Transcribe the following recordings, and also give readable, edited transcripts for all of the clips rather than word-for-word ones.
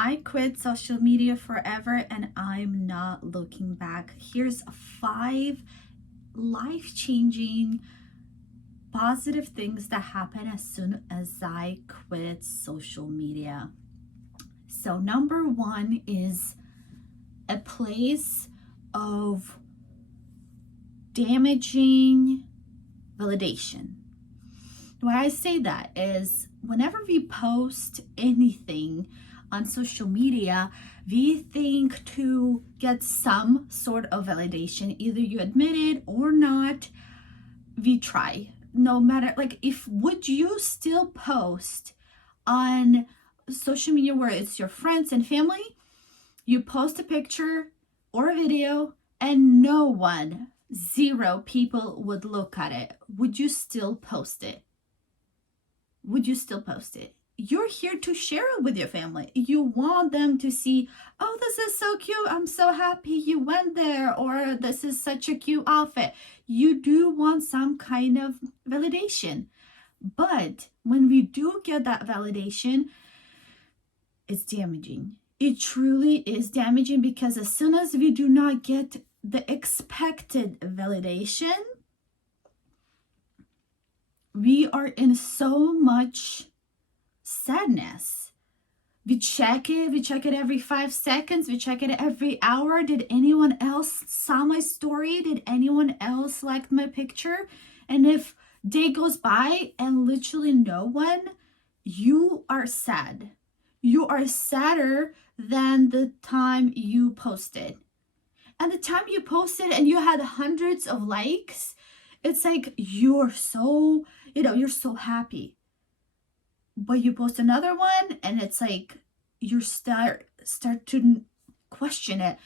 I quit social media forever and I'm not looking back. Here's 5 life-changing positive things that happen as soon as I quit social media. So number 1 is a place of damaging validation. Why I say that is whenever we post anything on social media, we think to get some sort of validation. Either you admit it or not, we try. No matter, like, would you still post on social media where it's your friends and family? You post a picture or a video and no one, 0 people would look at it. Would you still post it? Would you still post it? You're here to share it with your family. You want them to see, oh, this is so cute. I'm so happy you went there. Or this is such a cute outfit. You do want some kind of validation. But when we do get that validation, it's damaging. It truly is damaging, because as soon as we do not get the expected validation, we are in so much sadness. We check it every 5 seconds, we check it every hour. Did anyone else saw my story? Did anyone else like my picture? And if day goes by and literally no one, you are sad. You are sadder than the time you posted. And the time you posted and you had hundreds of likes, it's like you're so happy. But you post another one and it's like you start to question it.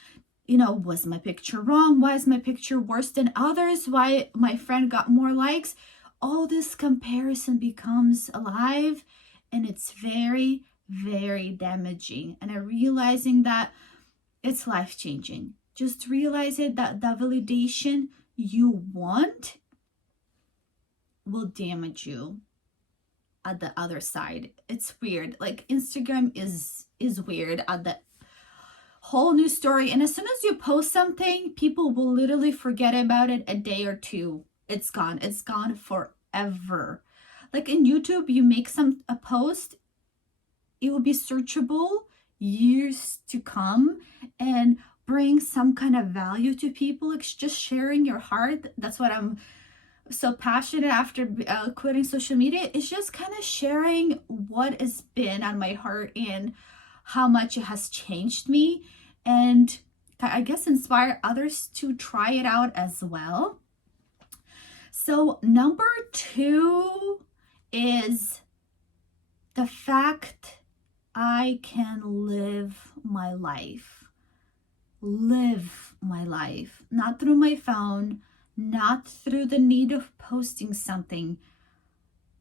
Was my picture wrong? Why is my picture worse than others? Why my friend got more likes? All this comparison becomes alive, and it's very, very damaging. And I'm realizing that it's life-changing. Just realize it, that the validation you want will damage you at the other side. It's weird. Like, Instagram is weird at the whole new story. And as soon as you post something, people will literally forget about it a day or two. It's gone forever. Like in YouTube, you make a post, it will be searchable years to come and bring some kind of value to people. It's just sharing your heart. That's what I'm so passionate after quitting social media. It's just kind of sharing what has been on my heart and how much it has changed me, and I guess inspire others to try it out as well. So number 2 is the fact I can live my life, not through my phone, not through the need of posting something.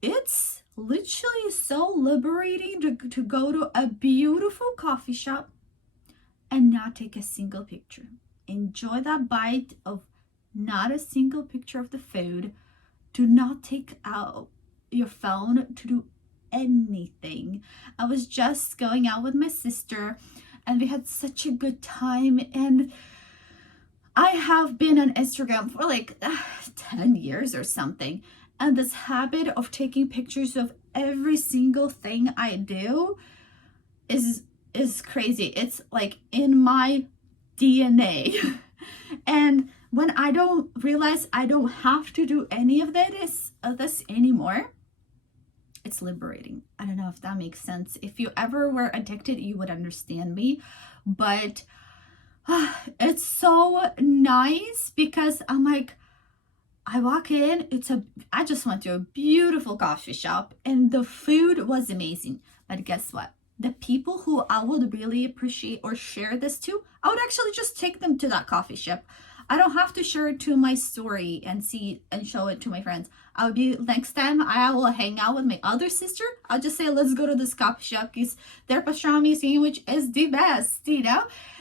It's literally so liberating to go to a beautiful coffee shop and not take a single picture. Enjoy that bite of not a single picture of the food. Do not take out your phone to do anything. I was just going out with my sister and we had such a good time, and I have been on Instagram for like 10 years or something, and this habit of taking pictures of every single thing I do is crazy. It's like in my DNA. And when I don't realize I don't have to do any of this anymore, it's liberating. I don't know if that makes sense. If you ever were addicted, you would understand me. But it's so nice because I'm like, I walk in, I just went to a beautiful coffee shop and the food was amazing. But guess what? The people who I would really appreciate or share this to, I would actually just take them to that coffee shop. I don't have to share it to my story and show it to my friends. I would be, next time I will hang out with my other sister, I'll just say, let's go to this coffee shop because their pastrami sandwich is the best,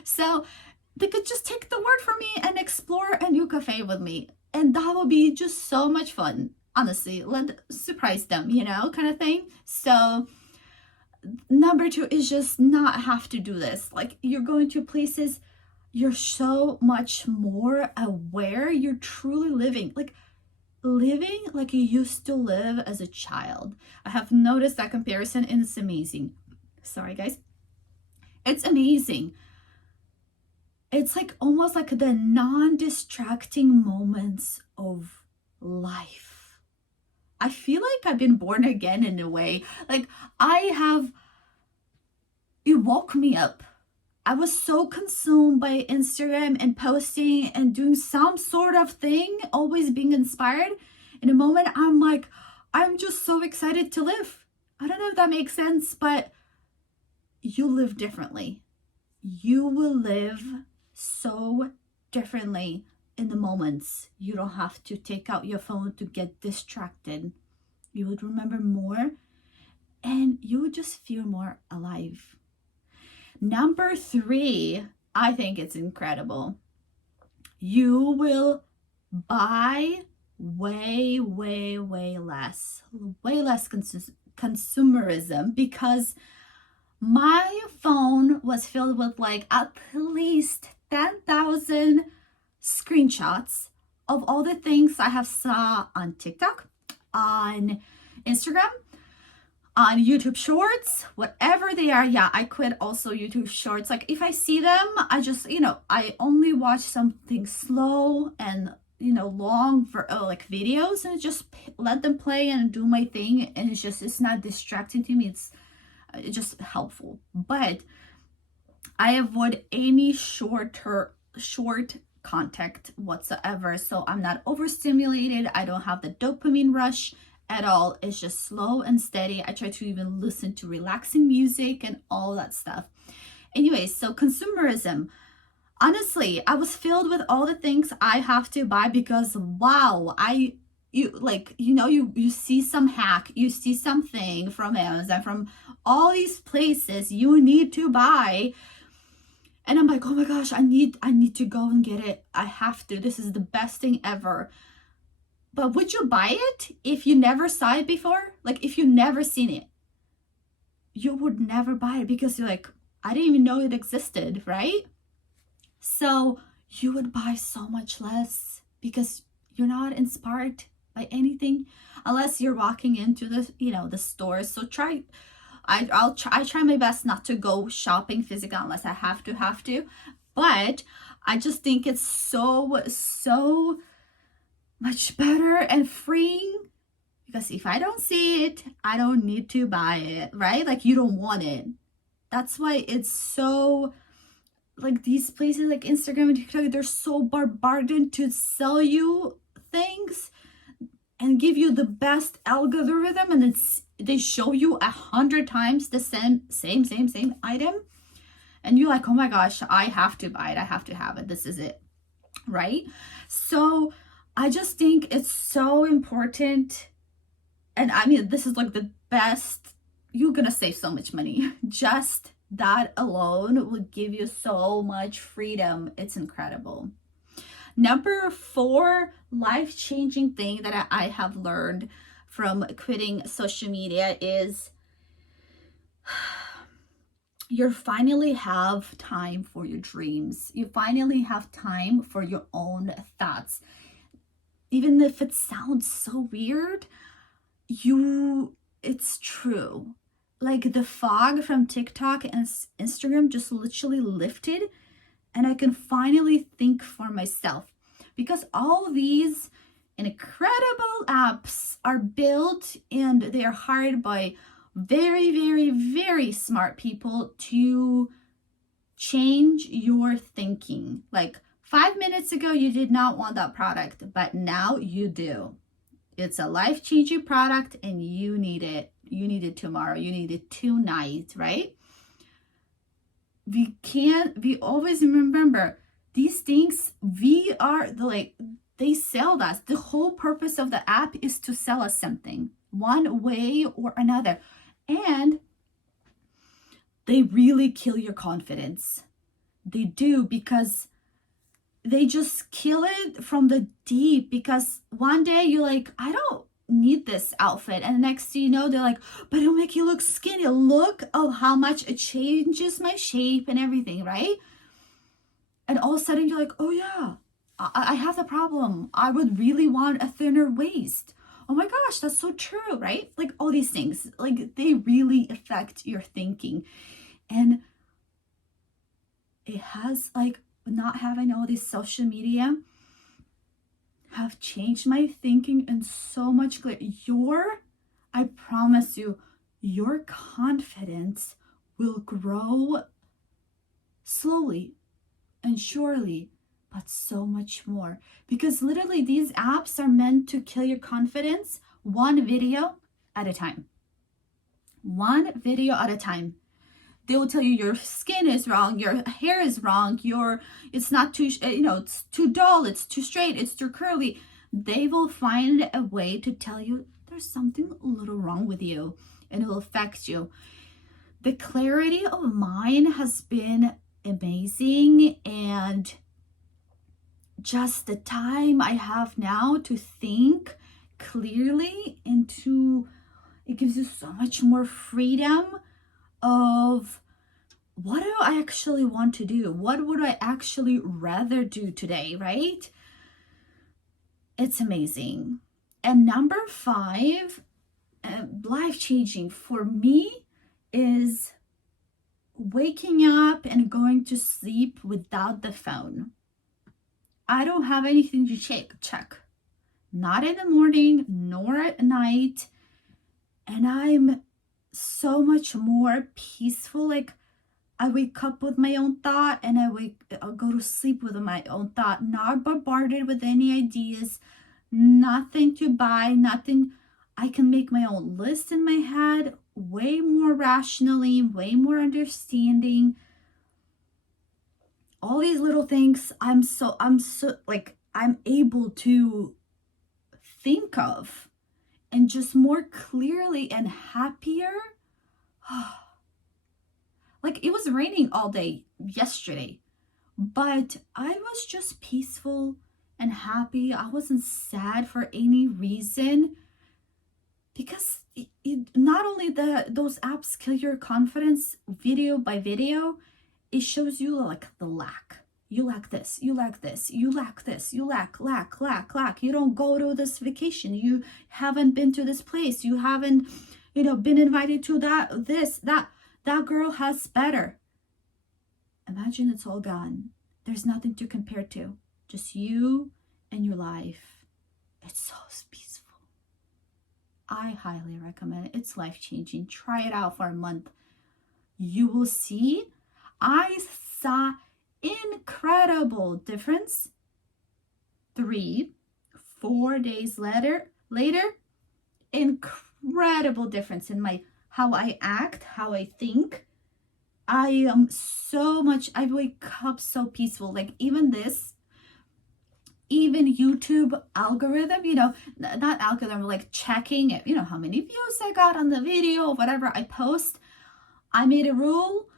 So they could just take the word from me and explore a new cafe with me. And that would be just so much fun. Honestly, let surprise them, kind of thing. So Number two is just not have to do this. Like, you're going to places, you're so much more aware. You're truly living like you used to live as a child. I have noticed that comparison, and it's amazing. Sorry, guys. It's amazing. It's like almost like the non-distracting moments of life. I feel like I've been born again in a way. Like, it woke me up. I was so consumed by Instagram and posting and doing some sort of thing, always being inspired. In a moment, I'm like, I'm just so excited to live. I don't know if that makes sense, but you live differently. You will live so differently in the moments. You don't have to take out your phone to get distracted. You would remember more, and you would just feel more alive. Number three, I think it's incredible. You will buy way less consumerism, because my phone was filled with like at least 10,000 screenshots of all the things I have saw on TikTok, on Instagram, on YouTube Shorts, whatever they are. Yeah, I quit also YouTube Shorts. Like, if I see them, I just, I only watch something slow and, long for like videos, and just let them play and do my thing. And it's not distracting to me. It's just helpful. But I avoid any short contact whatsoever, so I'm not overstimulated. I don't have the dopamine rush at all. It's just slow and steady. I try to even listen to relaxing music and all that stuff. Anyway, so consumerism. Honestly, I was filled with all the things I have to buy because, wow, you see some hack, you see something from Amazon, from all these places you need to buy. And I'm like, oh my gosh, I need to go and get it. I have to. This is the best thing ever. But would you buy it if you never saw it before? Like, if you never seen it, you would never buy it because you're like, I didn't even know it existed, right? So you would buy so much less because you're not inspired by anything unless you're walking into the stores. So I try my best not to go shopping physically unless I have to. But I just think it's so much better and freeing, because if I don't see it, I don't need to buy it, right? Like, you don't want it. That's why it's so, like, these places like Instagram and TikTok, they're so bombarded to sell you things and give you the best algorithm, and they show you 100 times the same item, and you're like, oh my gosh, I have to buy it, I have to have it, this is it, right? So I just think it's so important. And I mean, this is like the best. You're gonna save so much money. Just that alone will give you so much freedom. It's incredible. Number 4 life-changing thing that I have learned from quitting social media is you finally have time for your dreams. You finally have time for your own thoughts. Even if it sounds so weird, it's true. Like, the fog from TikTok and Instagram just literally lifted, and I can finally think for myself, because all these incredible apps are built and they are hired by very smart people to change your thinking. Like, 5 minutes ago, you did not want that product, but now you do. It's a life-changing product and you need it. You need it tomorrow. You need it tonight, right? We always remember these things, they sell us. The whole purpose of the app is to sell us something, one way or another. And they really kill your confidence. They do, because they just kill it from the deep, because one day you're like, I don't need this outfit. And the next thing you know, they're like, but it'll make you look skinny. Look of how much it changes my shape and everything, right? And all of a sudden you're like, oh yeah, I have the problem. I would really want a thinner waist. Oh my gosh, that's so true, right? Like all these things, like they really affect your thinking. And it has, like, not having all this social media have changed my thinking and so much clear. I promise you, your confidence will grow slowly and surely, but so much more. Because literally these apps are meant to kill your confidence one video at a time. One video at a time. They will tell you your skin is wrong, your hair is wrong, it's not too, it's too dull, it's too straight, it's too curly. They will find a way to tell you there's something a little wrong with you, and it will affect you. The clarity of mind has been amazing, and just the time I have now to think clearly and it gives you so much more freedom of what do I actually want to do? What would I actually rather do today, right? It's amazing. And number 5, life-changing for me, is waking up and going to sleep without the phone. I don't have anything to check. Not in the morning, nor at night. And I'm so much more peaceful. Like, I wake up with my own thought, and I'll go to sleep with my own thought, not bombarded with any ideas, nothing to buy, nothing. I can make my own list in my head, way more rationally, way more understanding. All these little things I'm able to think of, and just more clearly and happier. Like, it was raining all day yesterday, but I was just peaceful and happy. I wasn't sad for any reason, because not only those apps kill your confidence video by video, it shows you like the lack. You lack this, you lack this, you lack this, you lack. You don't go to this vacation. You haven't been to this place. You haven't, been invited to that girl has better. Imagine it's all gone. There's nothing to compare to. Just you and your life. It's so peaceful. I highly recommend it. It's life-changing. Try it out for a month. You will see. I saw incredible difference. 3-4 days later, incredible difference in how I act, how I think. I wake up so peaceful. Like, even YouTube algorithm, not algorithm, like checking it, how many views I got on the video or whatever I post. I made a rule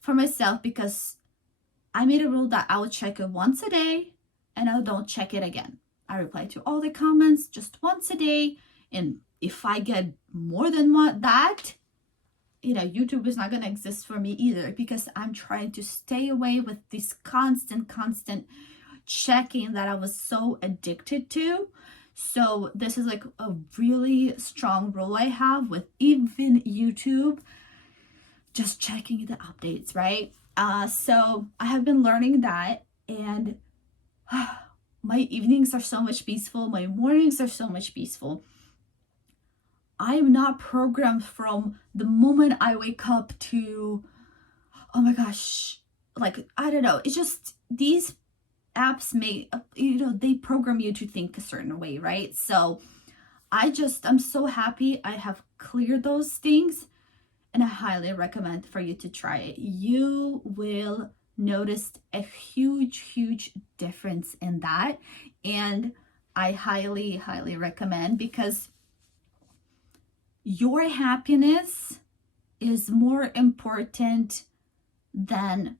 for myself, because I made a rule that I would check it once a day, and I don't check it again. I reply to all the comments just once a day. And if I get more than that, YouTube is not going to exist for me either, because I'm trying to stay away with this constant checking that I was so addicted to. So this is like a really strong rule I have with even YouTube, just checking the updates, right? So I have been learning that, and my evenings are so much peaceful. My mornings are so much peaceful. I'm not programmed from the moment I wake up to, oh my gosh, like, I don't know. It's just these apps they program you to think a certain way, right? So I'm so happy I have cleared those things, and I highly recommend for you to try it. You will notice a huge difference in that, and I highly recommend, because your happiness is more important than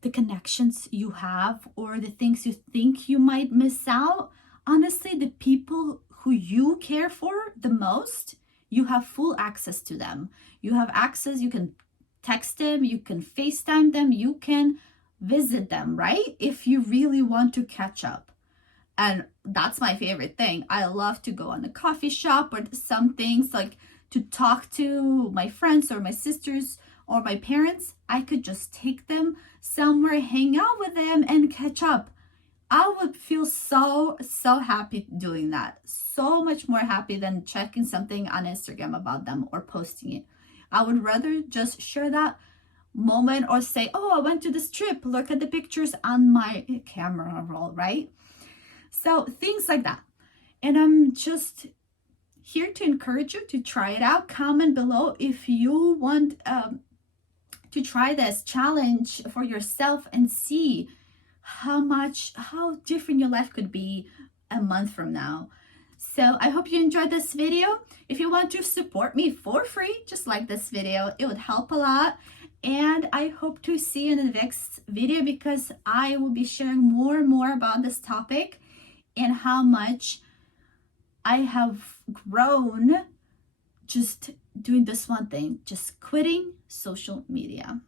the connections you have or the things you think you might miss out. Honestly, the people who you care for the most, you have full access to them. You have access, you can text them, you can FaceTime them, you can visit them, right? If you really want to catch up. And that's my favorite thing. I love to go on a coffee shop or some things, like to talk to my friends or my sisters or my parents. I could just take them somewhere, hang out with them, and catch up. I would feel so happy doing that. So much more happy than checking something on Instagram about them or posting it. I would rather just share that moment or say, oh, I went to this trip. Look at the pictures on my camera roll, right? So things like that. And I'm just here to encourage you to try it out. Comment below if you want to try this challenge for yourself and see how different your life could be a month from now. So I hope you enjoyed this video. If you want to support me for free, just like this video, it would help a lot. And I hope to see you in the next video, because I will be sharing more and more about this topic and how much I have grown just doing this one thing, just quitting social media.